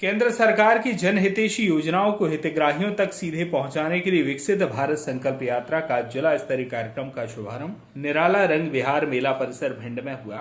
केंद्र सरकार की जनहितैषी योजनाओं को हितग्राहियों तक सीधे पहुंचाने के लिए विकसित भारत संकल्प यात्रा का जिला स्तरीय कार्यक्रम का शुभारंभ निराला रंग विहार मेला परिसर भिंड में हुआ।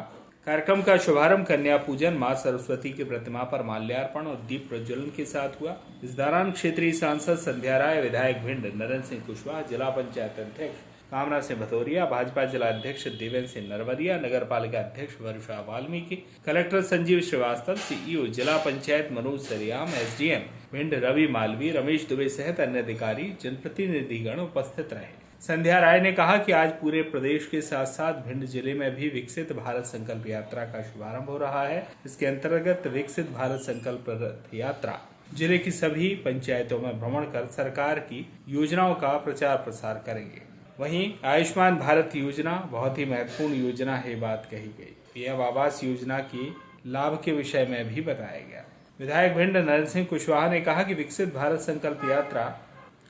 कार्यक्रम का शुभारंभ कन्या पूजन, मां सरस्वती की प्रतिमा पर माल्यार्पण और दीप प्रज्वलन के साथ हुआ। इस दौरान क्षेत्रीय सांसद संध्या राय, विधायक भिंड नरेंद्र सिंह कुशवाहा, जिला पंचायत अध्यक्ष कामना सिंह भदौरिया, भाजपा जिला अध्यक्ष देवेंद्र सिंह नरवरिया, नगर पालिका अध्यक्ष वर्षा वाल्मीकि, कलेक्टर संजीव श्रीवास्तव, सीईओ जिला पंचायत मनोज सरियाम, एसडीएम भिंड रवि मालवी, रमेश दुबे सहित अन्य अधिकारी, जनप्रतिनिधिगण उपस्थित रहे। संध्या राय ने कहा कि आज पूरे प्रदेश के साथ साथ भिंड जिले में भी विकसित भारत संकल्प यात्रा का शुभारंभ हो रहा है। इसके अंतर्गत विकसित भारत संकल्प रथ यात्रा जिले की सभी पंचायतों में भ्रमण कर सरकार की योजनाओं का प्रचार प्रसार करेंगे। वहीं आयुष्मान भारत योजना बहुत ही महत्वपूर्ण योजना है बात कही गई। पीएम आवास योजना के लाभ के विषय में भी बताया गया। विधायक भिंड नरेंद्र सिंह कुशवाहा ने कहा कि विकसित भारत संकल्प यात्रा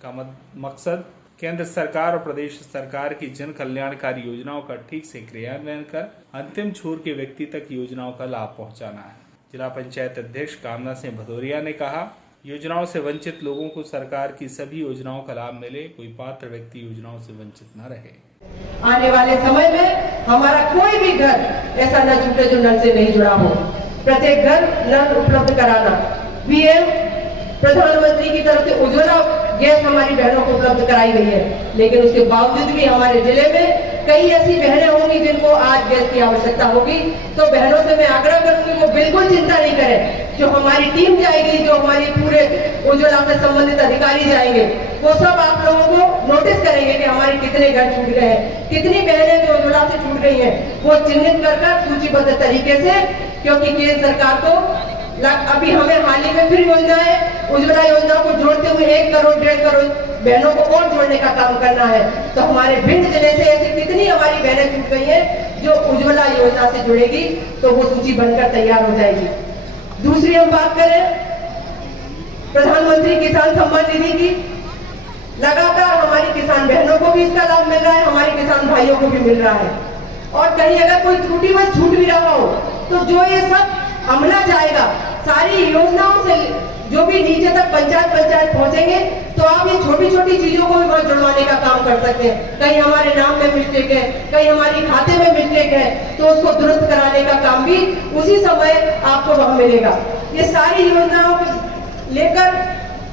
का मकसद केंद्र सरकार और प्रदेश सरकार की जन कल्याणकारी योजनाओं का ठीक से क्रियान्वयन कर अंतिम छोर के व्यक्ति तक योजनाओं का लाभ पहुंचाना है। जिला पंचायत अध्यक्ष कामना सिंह भदौरिया ने कहा, योजनाओं से वंचित लोगों को सरकार की सभी योजनाओं का लाभ मिले, कोई पात्र व्यक्ति योजनाओं से वंचित न रहे। आने वाले समय में हमारा कोई भी घर ऐसा न छूटे जो नल से नहीं जुड़ा हो। प्रत्येक घर नल उपलब्ध कराना। पीएम प्रधानमंत्री की तरफ से उज्ज्वला गैस हमारी बहनों को उपलब्ध कराई गई है, लेकिन उसके बावजूद भी हमारे जिले में कई ऐसी बहनें होंगी जिनको आज गैस की आवश्यकता होगी। तो बहनों से मैं आग्रह करूंगी वो बिल्कुल चिंता नहीं करें। जो हमारी टीम जाएगी, जो हमारी पूरे उज्ज्वला से संबंधित अधिकारी जाएंगे, वो सब आप लोगों को नोटिस करेंगे कि हमारे कितने घर छूट गए हैं, कितनी बहनें जो उज्ज्वला से छूट गई हैं, वो चिन्हित कर सूचीबद्ध तरीके से, क्योंकि केंद्र सरकार को अभी हमें हाल ही में फिर योजना है, उज्ज्वला योजना को जोड़ते हुए 1 करोड़ 1.5 करोड़ बहनों को और जोड़ने का काम करना है। तो हमारे भिंड जिले से ऐसी कितनी हमारी बहनें छूट गई हैं जो उज्ज्वला योजना से जुड़ेगी, तो वो सूची बनकर तैयार हो जाएगी। दूसरी हम बात करें प्रधानमंत्री किसान सम्मान निधि की, लगातार हमारी किसान बहनों को भी इसका लाभ मिल रहा है, हमारे किसान भाइयों को भी मिल रहा है। और कहीं अगर कोई त्रुटि में छूट भी रहा हो तो जो ये सब अमला जाएगा, सारी योजनाओं से जो भी नीचे तक पंचायत पहुंचेंगे, तो आप ये छोटी छोटी चीजों को भी वहां जुड़वाने का काम कर सकते हैं। कहीं हमारे नाम में मिस्टेक है, कहीं हमारी खाते में मिस्टेक है, तो उसको दुरुस्त कराने का काम भी उसी समय आपको वहां मिलेगा। ये सारी योजनाओं को लेकर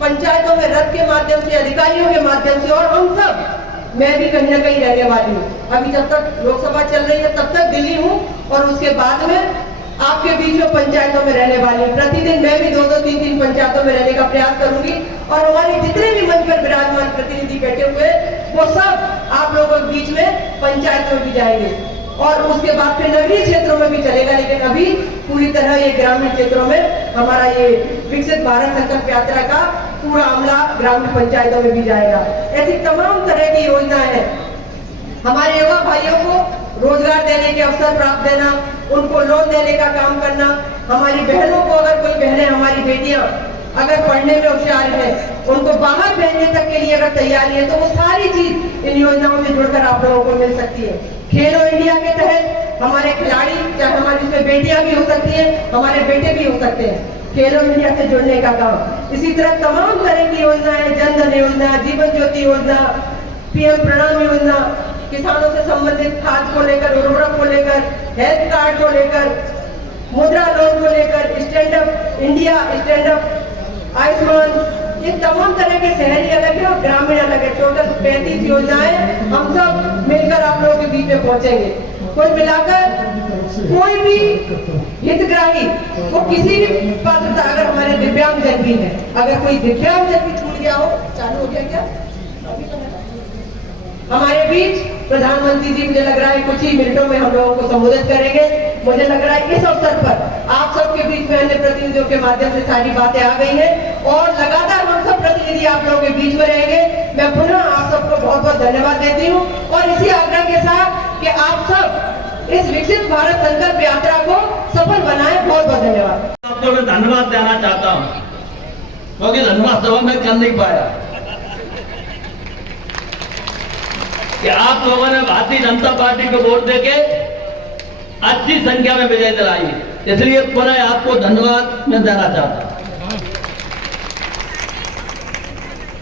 पंचायतों में रथ के माध्यम से, अधिकारियों के माध्यम से, और हम सब, मैं भी कहीं ना कहीं रहने वाली हूँ। अभी जब तक लोकसभा चल रही है तब तक दिल्ली हूँ, और उसके बाद में आपके बीच में पंचायतों में रहने वाली हूँ। प्रतिदिन मैं भी 2-2, 3-3 पंचायतों में रहने का प्रयास करूंगी, और हमारे जितने भी मंच पर विराजमान प्रतिनिधि बैठे हुए, वो सब आप लोगों के बीच में पंचायत में भी जाएंगे, और उसके बाद फिर नगरीय क्षेत्रों में भी चलेगा। लेकिन अभी पूरी तरह ये ग्रामीण क्षेत्रों में हमारा ये विकसित भारत संकल्प यात्रा का पूरा अमला ग्रामीण पंचायतों में भी जाएगा। ऐसी तमाम तरह की योजनाएं हैं। हमारे युवा भाइयों को रोजगार देने के अवसर प्राप्त देना, उनको लोन देने का काम करना, हमारी बहनों को, अगर कोई बहनें, हमारी बेटियां अगर पढ़ने में होशियार है, उनको बाहर भेजने तक के लिए अगर तैयारी है, तो वो सारी चीज इन योजनाओं से जुड़कर आप लोगों को मिल सकती है। खेलो इंडिया के तहत हमारे खिलाड़ी, चाहे हमारी इसमें बेटियां भी हो सकती हैं, हमारे बेटे भी हो सकते हैं, खेलो इंडिया से जुड़ने का काम। इसी तरह तमाम तरह की योजनाएं, जन धन योजना, जीवन ज्योति योजना, पीएम प्रणाम योजना, किसानों से संबंधित खाद को लेकर, उर्वरक को लेकर, हेल्थ कार्ड को लेकर, मुद्रा लोन को लेकर, stand up India, stand up Ayushman, ये तमाम तरह के शहरी अलग है और ग्रामीण अलग है। टोटल 35 योजनाएं हम सब मिलकर आप लोगों के बीच में पहुंचेंगे। कुल मिलाकर कोई भी हितग्राही वो किसी भी पात्रता, अगर हमारे दिव्यांग जन भी है, अगर कोई दिव्यांग जन भी छूट गया हो, चालू हो गया क्या हमारे बीच प्रधानमंत्री जी, मुझे लग रहा है कुछ ही मिनटों में हम लोगों को संबोधित करेंगे। मुझे लग रहा है इस अवसर पर आप सबके बीच में अन्य प्रतिनिधियों के माध्यम से सारी बातें आ गई हैं, और लगातार हम सब प्रतिनिधि आप लोगों के बीच में रहेंगे। मैं पुनः आप सबको बहुत बहुत धन्यवाद देती हूँ, और इसी आग्रह के साथ कि आप सब इस विकसित भारत संकल्प यात्रा को सफल बनाए। बहुत बहुत धन्यवाद। आपको मैं धन्यवाद देना चाहता हूँ, क्योंकि धन्यवाद सभा में कर नहीं पाया कि आप लोगों ने भारतीय जनता पार्टी को वोट देके अच्छी संख्या में विजय दिलाई है। इसलिए पुनः आपको धन्यवाद मैं देना चाहता हूं।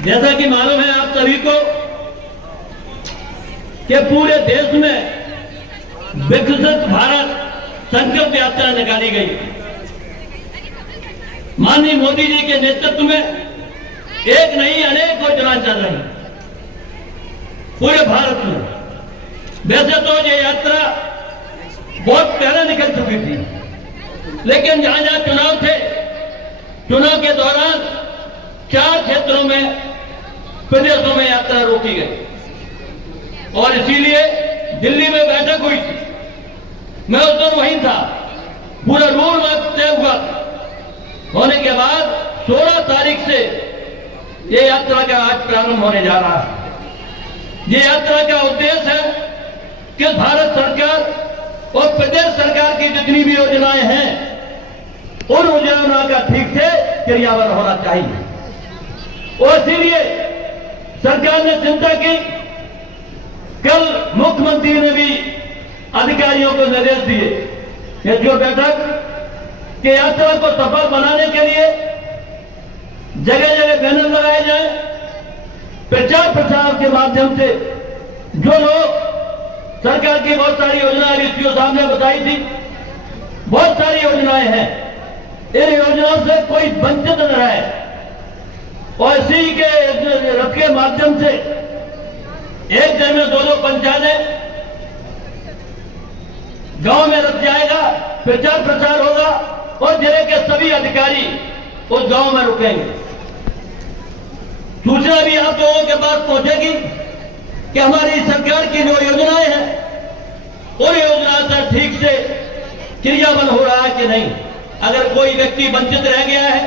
जैसा कि मालूम है आप सभी को कि पूरे देश में विकसित भारत संकल्प यात्रा निकाली गई। माननीय मोदी जी के नेतृत्व में एक नहीं अनेक योजनाएं चल रही पूरे भारत में। वैसे तो ये यात्रा बहुत पहले निकल चुकी थी, लेकिन जहां जहां चुनाव थे, चुनाव के दौरान 4 क्षेत्रों में, प्रदेशों में यात्रा रोकी गई और इसीलिए दिल्ली में बैठक हुई थी। मैं उस दिन वहीं था। पूरा रूल तय हुआ होने के बाद 16 तारीख से ये यात्रा का आज प्रारंभ होने जा रहा है। ये यात्रा का उद्देश्य है कि भारत सरकार और प्रदेश सरकार की जितनी भी योजनाएं हैं, उन योजनाओं का ठीक से क्रियान्वयन होना चाहिए। और इसीलिए सरकार ने चिंता की। कल मुख्यमंत्री ने भी अधिकारियों को निर्देश दिए कि जो बैठक की यात्रा को सफल बनाने के लिए जगह जगह बैनर लगाए जाए, प्रचार प्रसार के माध्यम से जो लोग सरकार की बहुत सारी योजनाएं ऋषियों सामने बताई थी, बहुत सारी योजनाएं हैं, इन योजनाओं से कोई वंचित न रहे और इसी के रथ के माध्यम से एक दिन में 2-2 पंचायतें गांव में रख जाएगा, प्रचार प्रसार होगा और जिले के सभी अधिकारी उस गांव में रुकेंगे। सूचना भी आप लोगों के पास पहुंचेगी कि हमारी सरकार की जो योजनाएं हैं, उन योजनाओं से ठीक से क्रियान्वयन हो रहा है कि नहीं। अगर कोई व्यक्ति वंचित रह गया है,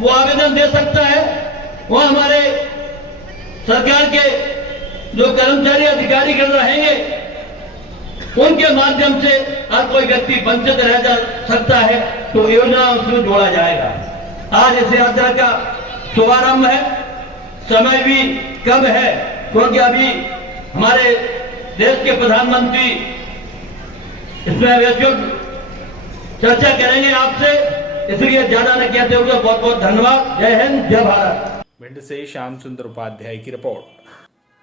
वो आवेदन दे सकता है। वह हमारे सरकार के जो कर्मचारी अधिकारी रहेंगे, उनके माध्यम से हर कोई व्यक्ति वंचित रह जा सकता है, तो योजना उसमें जोड़ा जाएगा। आज इस यात्रा का शुभारंभ है। समय भी कम है क्योंकि अभी हमारे देश के प्रधानमंत्री इसमें वैश्विक चर्चा करेंगे आपसे, इसलिए ज्यादा न कहते हुए बहुत बहुत धन्यवाद। जय हिंद, जय भारत। भिंड से श्याम सुंदर उपाध्याय की रिपोर्ट।